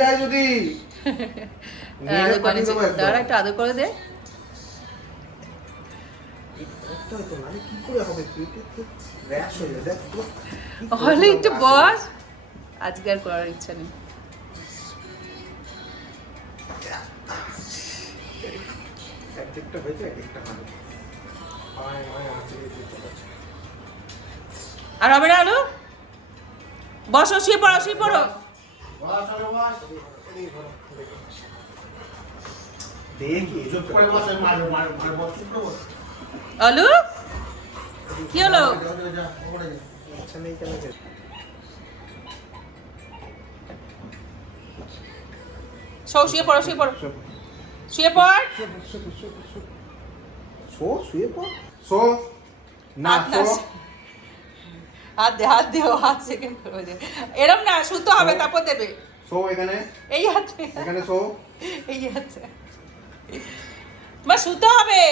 যায় যদি দাঁড়া একটা আদর করে দে। হলে একটু বস, আজকে আর করার ইচ্ছা নেই। আর হবে না আলু, বসো, শুয়ে পড়ো, শুয়ে পড়ো। আলু কি হলো? শো, শুয়ে পড়ো, শুয়ে পড়ো, শুয়ে পড়। হাত দে, হাত দে, হাত সেকেন্ড এরম না, শুতে হবে তারপর দেবে। এই হাতে, এখানে এই হাতে তোমার শুতে হবে।